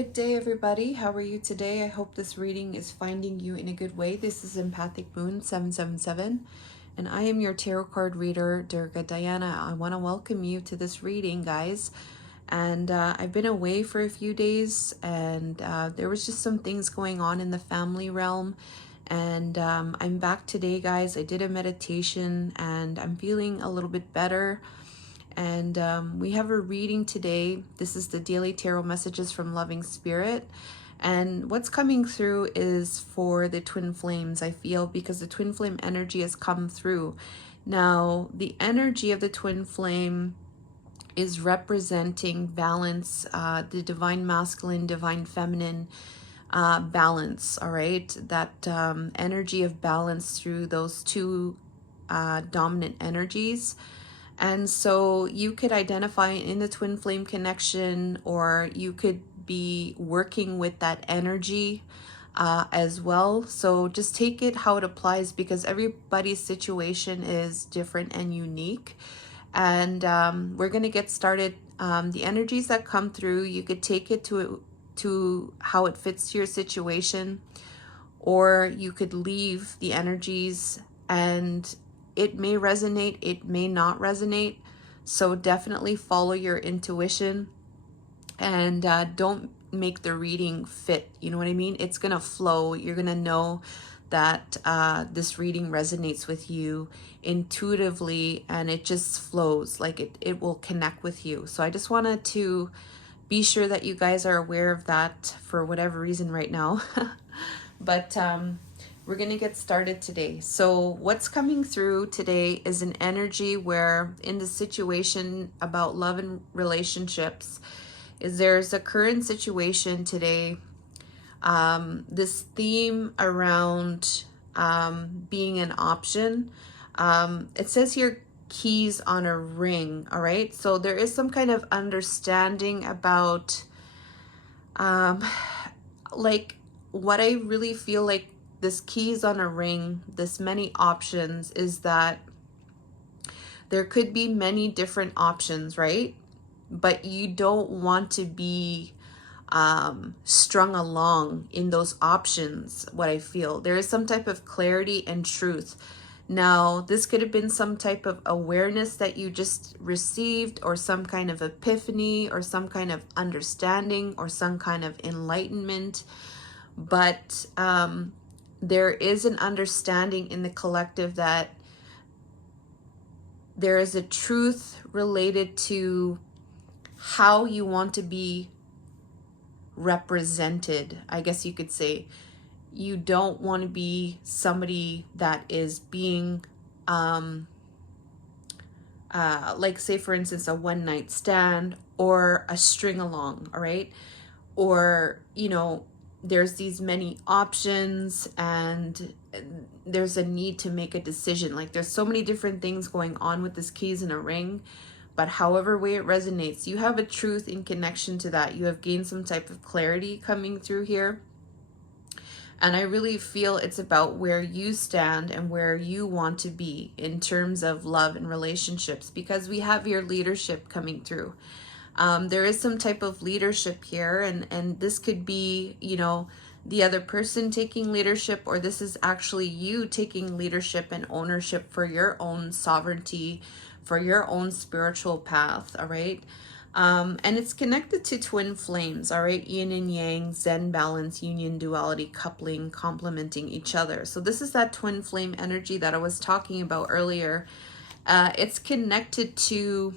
Good day, everybody. How are you today? I hope this reading is finding you in a good way. This is Empathic Moon 777, and I am your tarot card reader, Durga Diana. I want to welcome you to this reading, guys. And I've been away for a few days, and there was just some things going on in the family realm. And I'm back today, guys. I did a meditation, and I'm feeling a little bit better. And we have a reading today. This is the Daily Tarot Messages from Loving Spirit. And what's coming through is for the twin flames, I feel, because the twin flame energy has come through. Now, the energy of the twin flame is representing balance, the divine masculine, divine feminine balance, all right? That energy of balance through those two dominant energies. And so you could identify in the twin flame connection, or you could be working with that energy as well. So just take it how it applies, because everybody's situation is different and unique. And we're going to get started. The energies that come through, you could take it to how it fits to your situation, or you could leave the energies, and it may resonate, it may not resonate. So definitely follow your intuition, and don't make the reading fit. You know what I mean? It's going to flow. You're going to know that this reading resonates with you intuitively, and it just flows. Like it will connect with you. So I just wanted to be sure that you guys are aware of that for whatever reason right now. But we're going to get started today. So what's coming through today is an energy where, in the situation about love and relationships, is there's a current situation today, this theme around being an option. It says here, keys on a ring, all right? So there is some kind of understanding about like what I really feel like this keys on a ring, this many options, is that there could be many different options, right? But you don't want to be strung along in those options. What I feel, there is some type of clarity and truth. Now, this could have been some type of awareness that you just received, or some kind of epiphany, or some kind of understanding, or some kind of enlightenment. But there is an understanding in the collective that there is a truth related to how you want to be represented, I guess you could say. You don't want to be somebody that is being like, say for instance, a one-night stand or a string along, all right? Or, you know, there's these many options, and there's a need to make a decision. Like, there's so many different things going on with this keys in a ring, but however way it resonates, you have a truth in connection to that. You have gained some type of clarity coming through here. And I really feel it's about where you stand and where you want to be in terms of love and relationships, because we have your leadership coming through. There is some type of leadership here, and this could be, you know, the other person taking leadership, or this is actually you taking leadership and ownership for your own sovereignty, for your own spiritual path, all right? And it's connected to twin flames, all right? Yin and yang, Zen balance, union, duality, coupling, complementing each other. So this is that twin flame energy that I was talking about earlier. It's connected to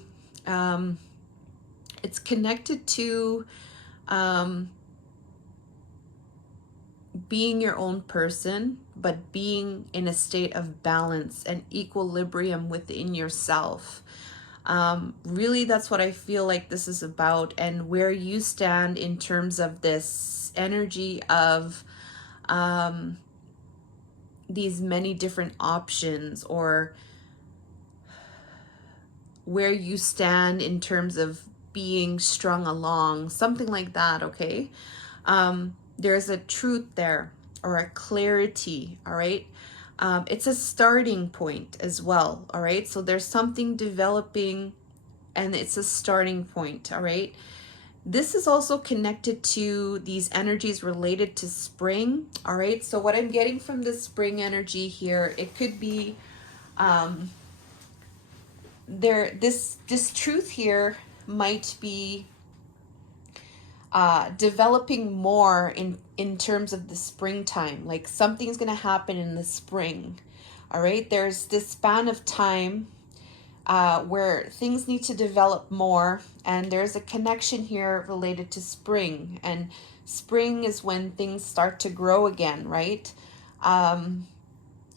being your own person, but being in a state of balance and equilibrium within yourself. Really, that's what I feel like this is about, and where you stand in terms of this energy of these many different options, or where you stand in terms of being strung along, something like that, okay? There's a truth there, or a clarity, all right? It's a starting point as well, all right? So there's something developing, and it's a starting point, all right? This is also connected to these energies related to spring. All right, so what I'm getting from the spring energy here, it could be this truth here might be developing more in terms of the springtime. Like something's going to happen in the spring. All right, there's this span of time where things need to develop more, and there's a connection here related to spring. And spring is when things start to grow again, right? And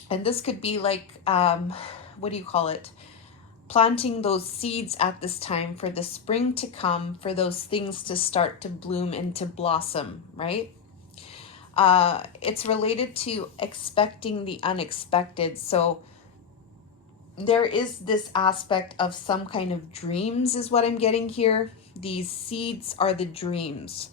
this could be like, what do you call it? Planting those seeds at this time for the spring to come, for those things to start to bloom and to blossom, right? It's related to expecting the unexpected. So there is this aspect of some kind of dreams is what I'm getting here. These seeds are the dreams.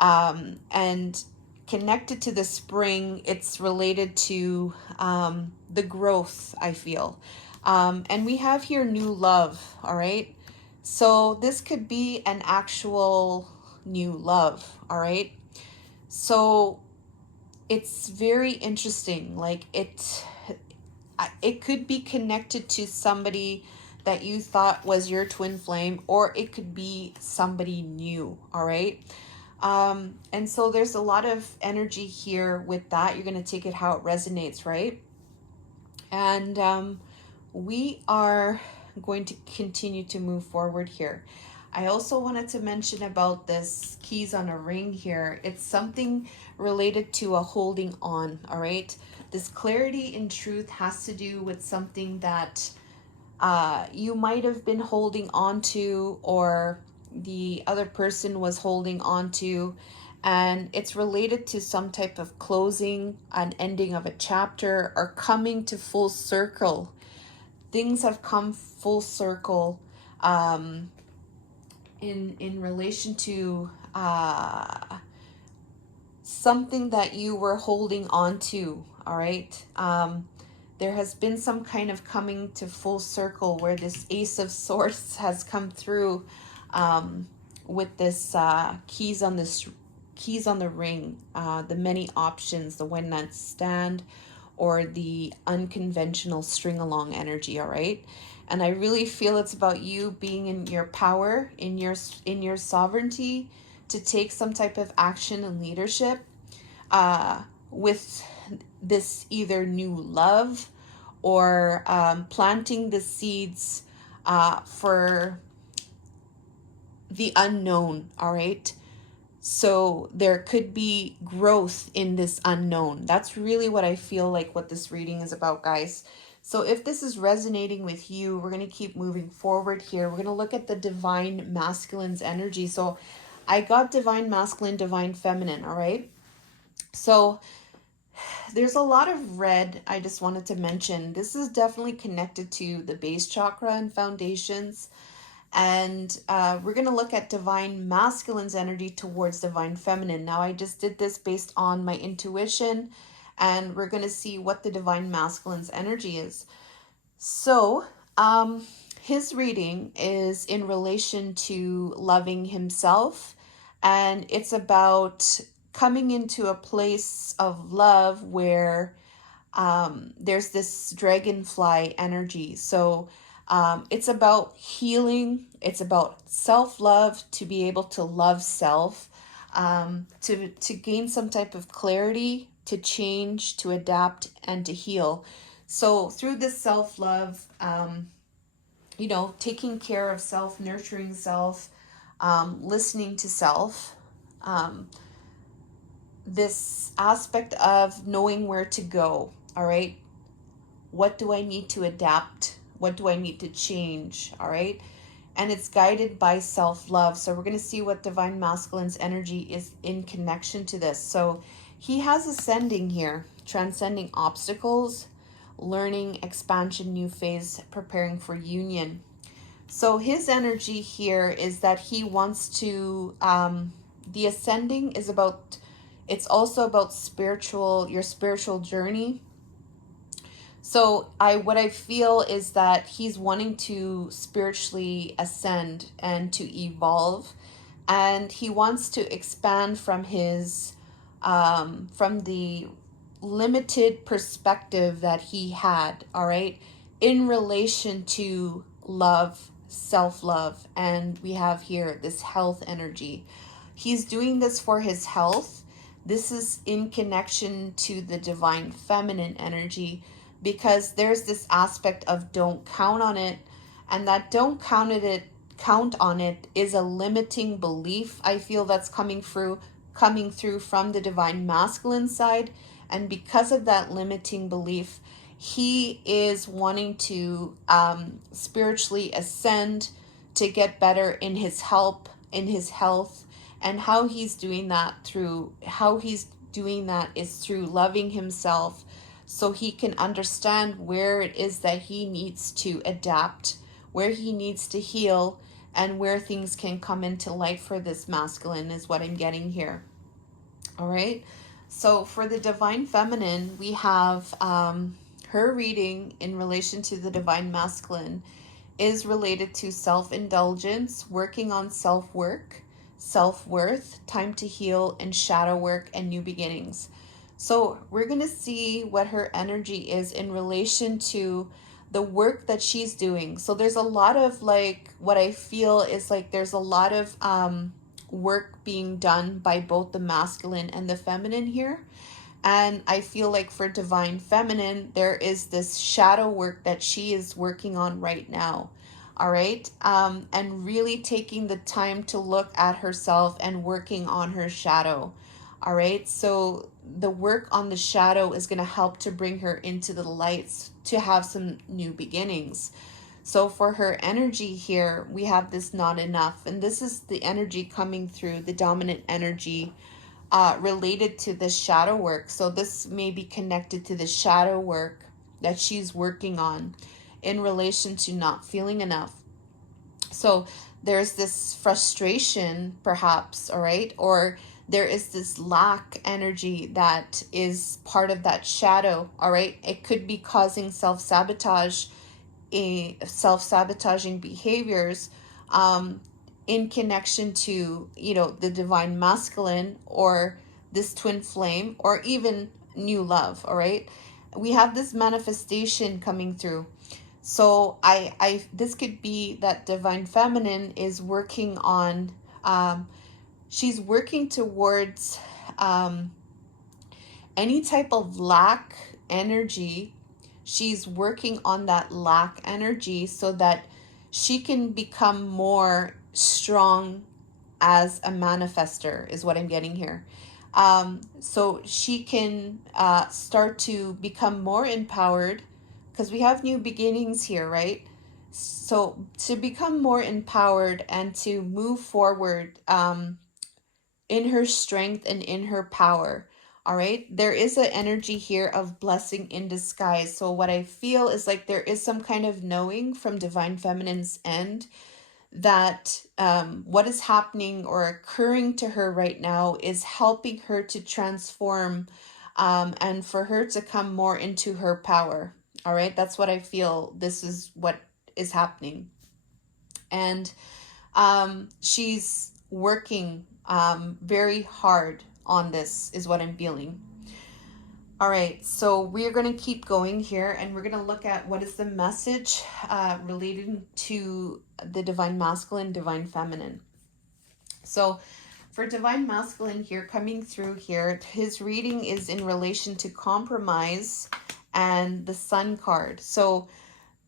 And connected to the spring, it's related to the growth, I feel. And we have here new love, all right? So this could be an actual new love, all right? So it's very interesting. Like it could be connected to somebody that you thought was your twin flame, or it could be somebody new, all right? And so there's a lot of energy here with that. You're going to take it how it resonates, right? And we are going to continue to move forward here. I also wanted to mention about this keys on a ring here. It's something related to a holding on, all right? This clarity in truth has to do with something that you might have been holding on to, or the other person was holding on to, and it's related to some type of closing, an ending of a chapter, or coming to full circle. Things have come full circle in relation to something that you were holding on to, all right? There has been some kind of coming to full circle where this Ace of Swords has come through with this keys on the ring, the many options, the one night stand, or the unconventional string along energy, all right? And I really feel it's about you being in your power, in your sovereignty, to take some type of action and leadership with this either new love, or planting the seeds for the unknown, all right? So there could be growth in this unknown. That's really what I feel like what this reading is about, guys. So if this is resonating with you, we're going to keep moving forward here. We're going to look at the divine masculine's energy. So I got divine masculine, divine feminine, all right? So there's a lot of red I just wanted to mention. This is definitely connected to the base chakra and foundations. And we're going to look at divine masculine's energy towards divine feminine. Now, I just did this based on my intuition, and we're going to see what the divine masculine's energy is. So, his reading is in relation to loving himself, and it's about coming into a place of love where there's this dragonfly energy. So it's about healing. It's about self-love, to be able to love self, to gain some type of clarity, to change, to adapt, and to heal. So through this self-love, taking care of self, nurturing self, listening to self, this aspect of knowing where to go, all right? What do I need to adapt? What do I need to change, all right? And it's guided by self-love. So we're going to see what divine masculine's energy is in connection to this. So he has ascending here, transcending obstacles, learning, expansion, new phase, preparing for union. So his energy here is that he wants to, the ascending is about, it's also about your spiritual journey. So what I feel is that he's wanting to spiritually ascend and to evolve. and he wants to expand from his from the limited perspective that he had, all right, in relation to love, self-love. And we have here this health energy. He's doing this for his health. This is in connection to the divine feminine energy, because there's this aspect of don't count on it, and that don't count on it is a limiting belief. I feel that's coming through from the divine masculine side. And because of that limiting belief, he is wanting to spiritually ascend, to get better in his health. And how he's doing that is through loving himself, so he can understand where it is that he needs to adapt, where he needs to heal, and where things can come into light for this masculine, is what I'm getting here. All right. So for the divine feminine, we have her reading in relation to the divine masculine is related to self-indulgence, working on self-work, self-worth, time to heal, and shadow work and new beginnings. So we're going to see what her energy is in relation to the work that she's doing. So there's a lot of, like, what I feel is like there's a lot of work being done by both the masculine and the feminine here. And I feel like for divine feminine, there is this shadow work that she is working on right now. All right. And really taking the time to look at herself and working on her shadow. All right. So the work on the shadow is going to help to bring her into the lights, to have some new beginnings. So for her energy here, we have this not enough. And this is the energy coming through, the dominant energy related to the shadow work. So this may be connected to the shadow work that she's working on in relation to not feeling enough. So there's this frustration, perhaps, all right? Or there is this lack energy that is part of that shadow, all right? It could be causing self-sabotaging behaviors in connection to, the divine masculine, or this twin flame, or even new love, all right? We have this manifestation coming through. So this could be that divine feminine is working on, she's working towards any type of lack energy. She's working on that lack energy so that she can become more strong as a manifester, is what I'm getting here. So she can start to become more empowered, because we have new beginnings here, right? So to become more empowered and to move forward in her strength and in her power. All right. There is an energy here of blessing in disguise. So what I feel is like there is some kind of knowing from divine feminine's end that what is happening or occurring to her right now is helping her to transform and for her to come more into her power. All right. That's what I feel. This is what is happening. And she's working very hard on this, is what I'm feeling. All right, so we're going to keep going here, and we're going to look at what is the message related to the divine masculine, divine feminine. So for divine masculine here, coming through here, his reading is in relation to compromise and the sun card. So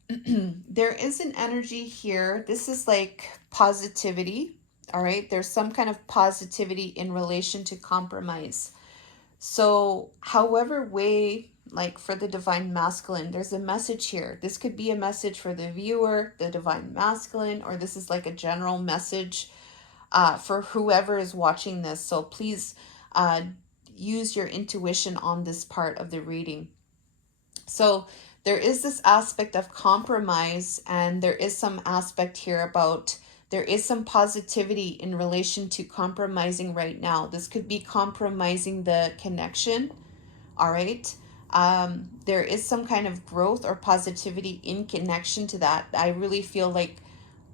there is an energy here. This is like positivity. All right, there's some kind of positivity in relation to compromise. So however way, like for the divine masculine, there's a message here. This could be a message for the viewer, the divine masculine, or this is like a general message for whoever is watching this. So please use your intuition on this part of the reading. So there is this aspect of compromise, and there is some aspect here about there is some positivity in relation to compromising right now. This could be compromising the connection, all right? There is some kind of growth or positivity in connection to that. I really feel like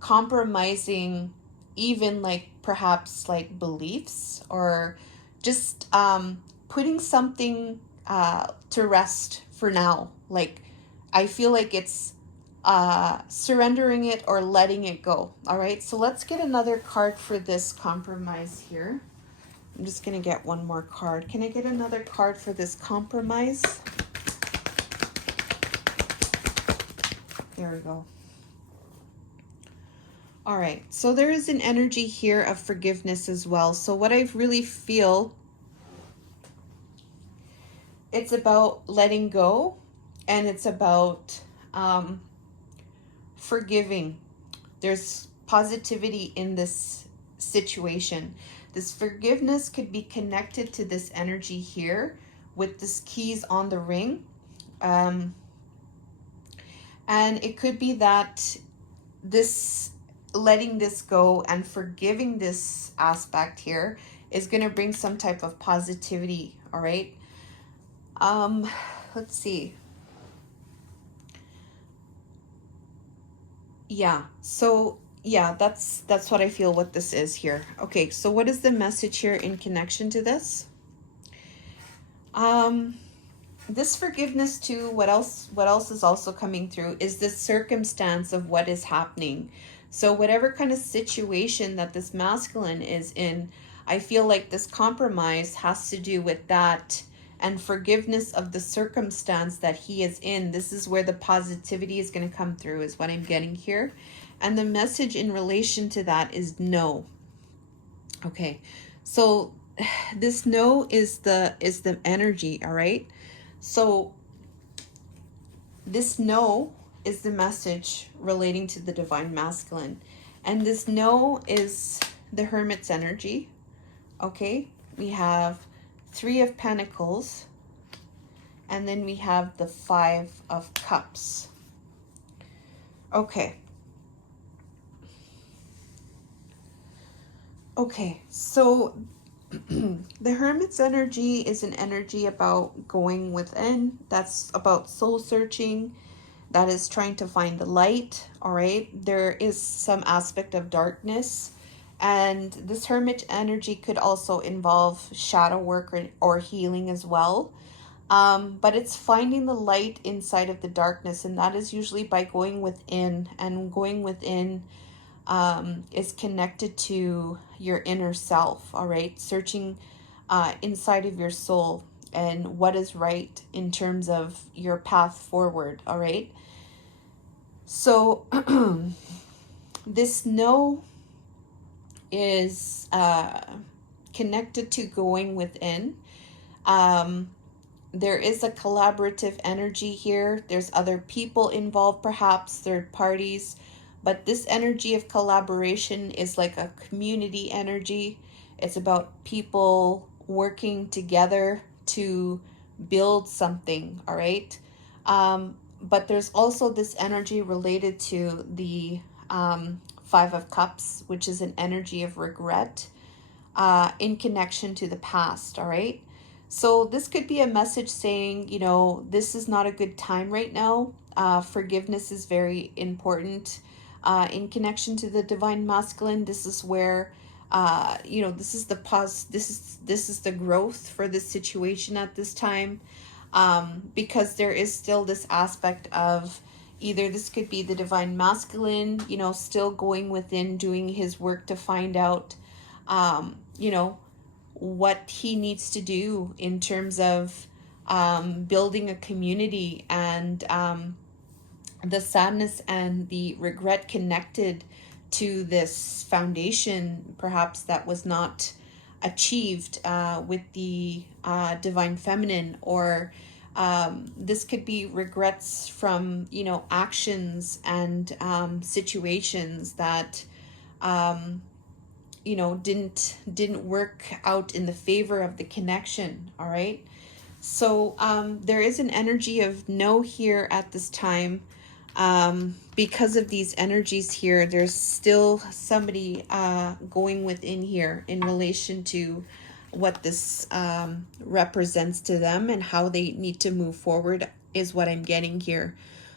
compromising even like perhaps like beliefs, or just putting something to rest for now. Like, I feel like it's surrendering it or letting it go. All right, so let's get another card for this compromise here. I'm just going to get one more card. Can I get another card for this compromise? There we go. All right, so there is an energy here of forgiveness as well. So what I really feel, it's about letting go, and it's about forgiving. There's positivity in this situation. This forgiveness could be connected to this energy here with this keys on the ring. And it could be that this letting this go and forgiving this aspect here is going to bring some type of positivity. All right. Let's see. Yeah. So yeah, that's what I feel what this is here. Okay, so what is the message here in connection to this? This forgiveness too, what else is also coming through is the circumstance of what is happening. So whatever kind of situation that this masculine is in, I feel like this compromise has to do with that, and forgiveness of the circumstance that he is in. This is where the positivity is going to come through, is what I'm getting here. And the message in relation to that is no. Okay, so this no is the energy. All right, so this no is the message relating to the divine masculine, and this no is the Hermit's energy. Okay, we have 3 of Pentacles, and then we have the 5 of Cups. Okay. Okay, so the Hermit's energy is an energy about going within. That's about soul searching. That is trying to find the light. All right, there is some aspect of darkness, and this Hermit energy could also involve shadow work or healing as well. But it's finding the light inside of the darkness, and that is usually by going within, and going within is connected to your inner self. All right, searching inside of your soul and what is right in terms of your path forward. All right, so this no is connected to going within. There is a collaborative energy here. There's other people involved, perhaps third parties. But this energy of collaboration is like a community energy. It's about people working together to build something, all right? But there's also this energy related to the 5 of Cups, which is an energy of regret in connection to the past, all right? So this could be a message saying, you know, this is not a good time right now. Forgiveness is very important. In connection to the divine masculine, this is where you know, this is the pause, this is the growth for this situation at this time, because there is still this aspect of either this could be the divine masculine, you know, still going within, doing his work to find out you know, what he needs to do in terms of building a community, and the sadness and the regret connected to this foundation, perhaps that was not achieved with the divine feminine, or this could be regrets from, you know, actions and situations that you know, didn't work out in the favor of the connection. All right, so there is an energy of no here at this time. Because of these energies here, there's still somebody going within here in relation to what this represents to them and how they need to move forward, is what I'm getting here.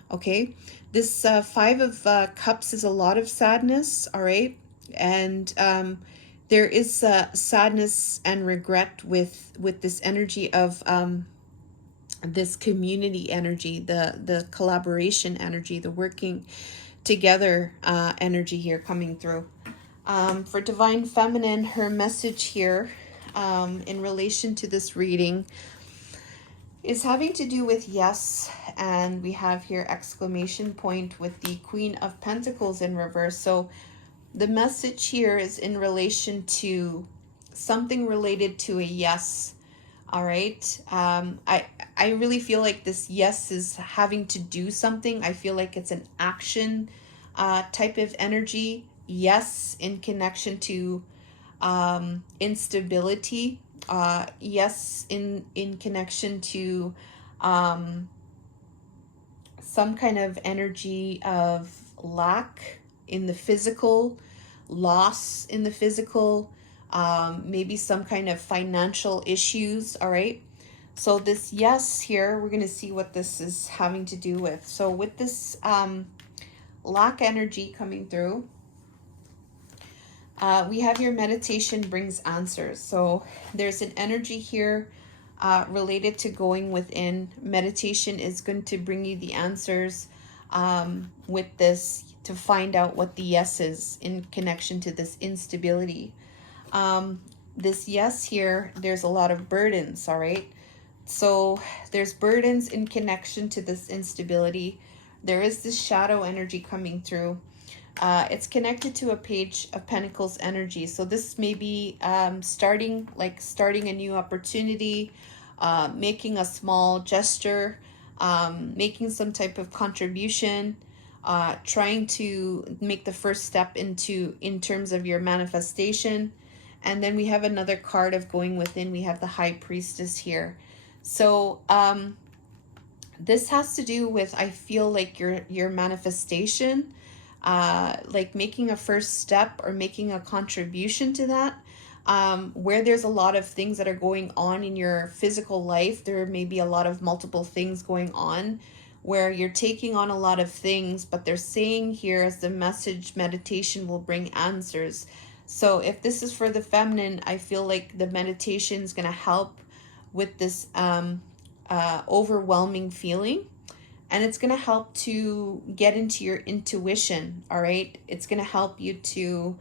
Okay, this 5 of Cups is a lot of sadness. All right, and there is sadness and regret with this energy of this community energy, the collaboration energy, the working together energy here coming through. For Divine Feminine, her message here in relation to this reading is having to do with yes, and we have here exclamation point with the Queen of Pentacles in reverse. So the message here is in relation to something related to a yes. All right. I really feel like this yes is having to do something. I feel like it's an action type of energy. Yes, in connection to instability. Yes, in connection to some kind of energy of lack in the physical, loss in the physical, maybe some kind of financial issues. All right. So this yes here, we're going to see what this is having to do with. So with this lack energy coming through, we have your meditation brings answers. So there's an energy here related to going within. Meditation is going to bring you the answers with this to find out what the yes is in connection to this instability. This yes here, there's a lot of burdens, all right? So there's burdens in connection to this instability. There is this shadow energy coming through. It's connected to a Page of Pentacles energy. So this may be starting a new opportunity, making a small gesture, making some type of contribution, trying to make the first step in terms of your manifestation. And then we have another card of going within. We have the High Priestess here. So this has to do with, I feel like your manifestation, like making a first step or making a contribution to that. Where there's a lot of things that are going on in your physical life, there may be a lot of multiple things going on where you're taking on a lot of things, but they're saying here as the message, meditation will bring answers. So if this is for the feminine, I feel like the meditation is going to help with this overwhelming feeling. And it's going to help to get into your intuition, all right? It's going to help you to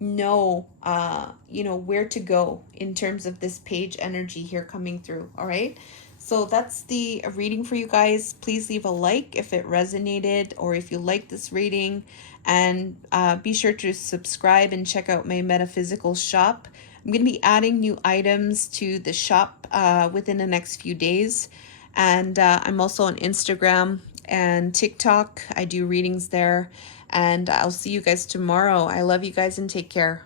know, where to go in terms of this page energy here coming through, all right? So that's the reading for you guys. Please leave a like if it resonated or if you like this reading. And be sure to subscribe and check out my Metaphysical shop. I'm going to be adding new items to the shop within the next few days. And I'm also on Instagram and TikTok. I do readings there. And I'll see you guys tomorrow. I love you guys and take care.